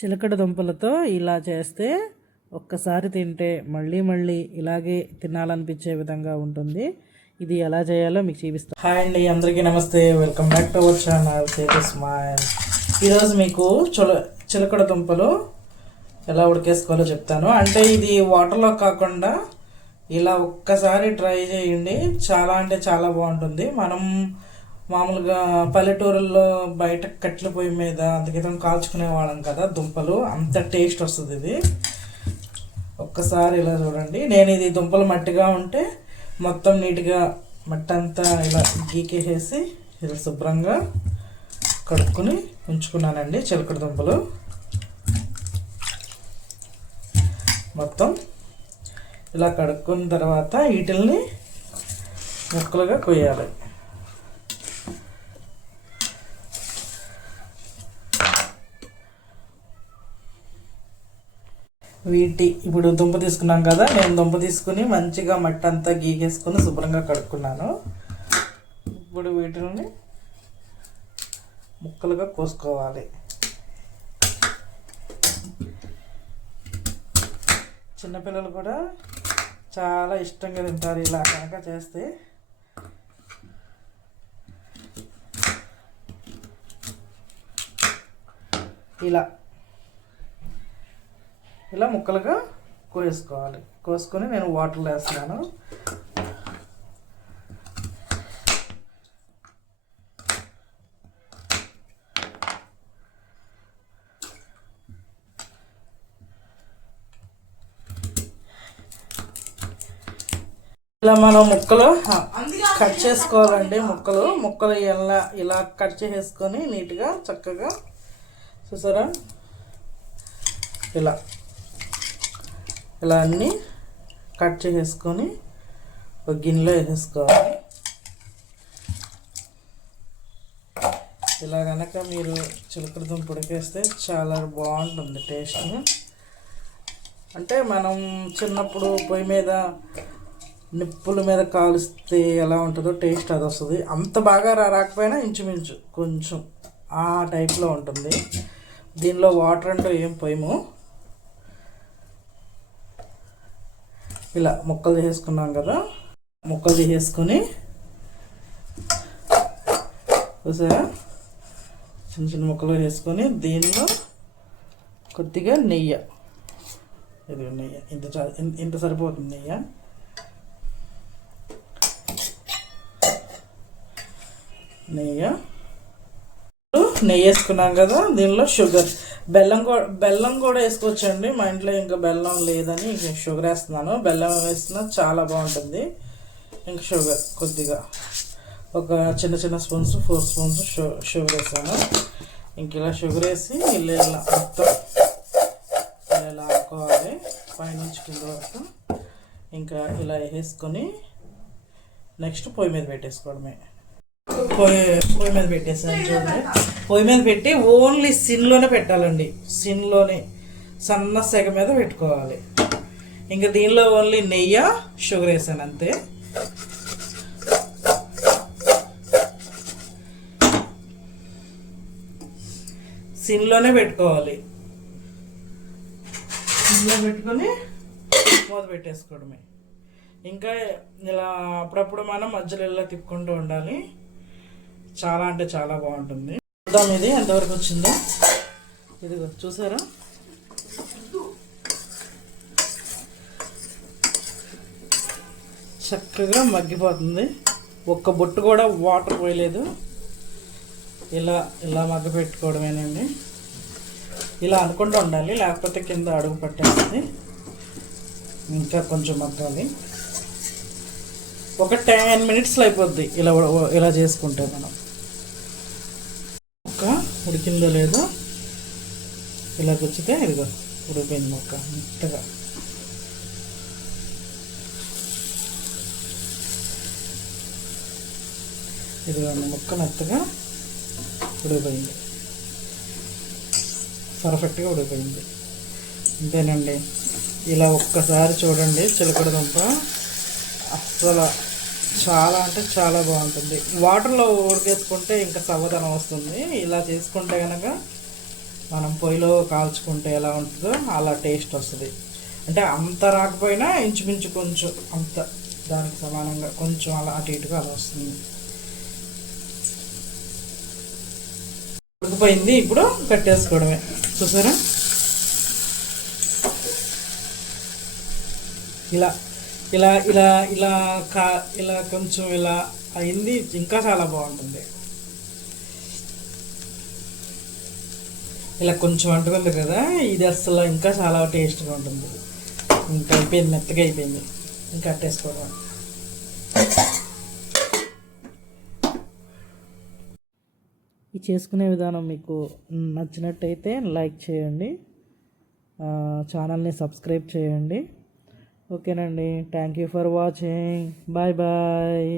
చిలకడ దుంపలతో ఇలా చేస్తే ఒక్కసారి తింటే మళ్ళీ మళ్ళీ ఇలాగే తినాలనిపించే విధంగా ఉంటుంది. ఇది ఎలా చేయాలో మీకు చూపిస్తాను. హాయ్ అండి, అందరికీ నమస్తే. Welcome back to our channel Sethu Smile. ఈరోజు మీకు చిలకడ దుంపలు ఎలా ఉడికేసుకోవాలో చెప్తాను. అంటే ఇది వాటర్లో కాకుండా ఇలా ఒక్కసారి ట్రై చేయండి. చాలా అంటే చాలా బాగుంటుంది. మనం మామూలుగా పల్లెటూరుల్లో బయట కట్టెల పొయ్యి మీద అంతకితం కాల్చుకునే వాళ్ళం కదా దుంపలు, అంత టేస్ట్ వస్తుంది ఇది. ఒక్కసారి ఇలా చూడండి. నేను ఇది దుంపలు మట్టిగా ఉంటే మొత్తం నీట్గా మట్టి అంతా ఇలా గీకేసేసి ఇలా శుభ్రంగా కడుక్కుని ఉంచుకున్నానండి. చిలకడ దుంపలు మొత్తం ఇలా కడుక్కున్న తర్వాత వీటిల్ని ముక్కలుగా కొయ్యాలి. ఇప్పుడు దుంప తీసుకున్నాం కదా, నేను దుంప తీసుకుని మంచిగా మట్టి అంతా గీకేసుకుని శుభ్రంగా కడుక్కున్నాను. ఇప్పుడు వీటిని ముక్కలుగా కోసుకోవాలి. చిన్నపిల్లలు కూడా చాలా ఇష్టంగా తింటారు ఇలా కనుక చేస్తే. ఇలా ముక్కలుగా కోసుకోవాలి. కోసుకొని నేను వాటర్లో వేస్తున్నాను. ఇలా మనం ముక్కలు కట్ చేసుకోవాలండి. ముక్కలు ఇలా కట్ చేసుకొని నీట్గా చక్కగా చూసారా, ఇలా అన్నీ కట్ చేసుకొని ఒక గిన్నెలో వేసేసుకోవాలి. ఇలా కనుక మీరు చిలకడ దుంప ఉడికేస్తే చాలా బాగుంటుంది టేస్ట్. అంటే మనం చిన్నప్పుడు పొయ్యి మీద నిప్పుల మీద కాలుస్తే ఎలా ఉంటుందో టేస్ట్ అది వస్తుంది. అంత బాగా రాకపోయినా ఇంచుమించు కొంచెం ఆ టైప్లో ఉంటుంది. దీనిలో వాటర్ అంటూ ఏం పోయము. ఇలా ముక్కలు చేసుకున్నాం కదా, ముక్కలు తీసేసుకొని చూసారా చిన్న చిన్న ముక్కలు వేసుకొని దీనిలో కొద్దిగా నెయ్యి, ఇది నెయ్యి ఇంత సరిపోతుంది. నెయ్యి వేసుకున్నాం కదా, దీనిలో షుగర్, బెల్లం కూడా వేసుకోవచ్చండి. మా ఇంట్లో ఇంకా బెల్లం లేదని ఇంక షుగర్ వేస్తున్నాను. బెల్లం వేస్తున్నా చాలా బాగుంటుంది. ఇంక షుగర్ కొద్దిగా ఒక చిన్న స్పూన్స్ 4 స్పూన్స్ షుగర్ వేసాను. ఇంక ఇలా షుగర్ వేసి ఇలా మొత్తం ఇలా ఆడుకోవాలి పైనుంచి కింద వరకు. ఇంకా ఇలా వేసుకొని నెక్స్ట్ పొయ్యి మీద పెట్టేసుకోవడమే. పొయ్యి మీద పెట్టేసాను చూడండి. పొయ్యి మీద పెట్టి ఓన్లీ సిన్లోనే పెట్టాలండి. సిన్లోనే సన్న సెగ మీద పెట్టుకోవాలి. ఇంకా దీనిలో ఓన్లీ నెయ్యి, షుగర్ వేసాను అంతే. సిన్లోనే పెట్టుకోవాలి. సిన్లో పెట్టుకొని మూత పెట్టేసుకోవడమే. ఇంకా ఇలా అప్పుడప్పుడు మనం మధ్యలో ఇలా తిప్పుకుంటూ ఉండాలి. చాలా అంటే చాలా బాగుంటుంది. చూద్దాం ఇది ఎంతవరకు వచ్చిందో. ఇదిగో చూసారా, చక్కగా ఒక్క బొట్టు కూడా వాటర్ పోయలేదు. ఇలా మగ్గ పెట్టుకోవడమేనండి. ఇలా అనుకుంటూ ఉండాలి, లేకపోతే కింద అడుగు పట్టేస్తుంది. ఇంకా కొంచెం మగ్గాలి. ఒక 10 మినిట్స్లో అయిపోద్ది ఇలా చేసుకుంటే. మనం మొక్క ఉడికిందో లేదో ఇలా కూర్చుతే ఇదిగో ఉడిపోయింది మొక్క మెత్తగా. ఇదిగో మొక్క మెత్తగా ఉడిపోయింది, పర్ఫెక్ట్గా ఉడిపోయింది. అంతేనండి. ఇలా ఒక్కసారి చూడండి చిలకడ దుంప అస్సలు చాలా అంటే చాలా బాగుంటుంది. వాటర్లో ఉడికేసుకుంటే ఇంకా చల్లదనం వస్తుంది. ఇలా చేసుకుంటే కనుక మనం పొయ్యిలో కాల్చుకుంటే ఎలా ఉంటుందో అలా టేస్ట్ వస్తుంది. అంటే అంత రాకపోయినా ఇంచుమించు కొంచెం అంత దానికి సమానంగా కొంచెం అలా అటు ఇటుగా అలా వస్తుంది. ఉడికిపోయింది, ఇప్పుడు కట్టేసుకోవడమే. చూసారా, ఇలా ఇలా ఇలా ఇలా ఇలా కొంచెం ఇలా అయింది, ఇంకా చాలా బాగుంటుంది. ఇలా కొంచెం అంటుకుంది కదా, ఇది అసలు ఇంకా చాలా టేస్ట్గా ఉంటుంది. ఇంకా అయిపోయింది, మెత్తగా అయిపోయింది, ఇంకా కట్టేసుకోవడం. ఈ చేసుకునే విధానం మీకు నచ్చినట్టయితే లైక్ చేయండి, ఛానల్ని సబ్స్క్రైబ్ చేయండి. ఓకేనండి, thank you for watching. Bye bye.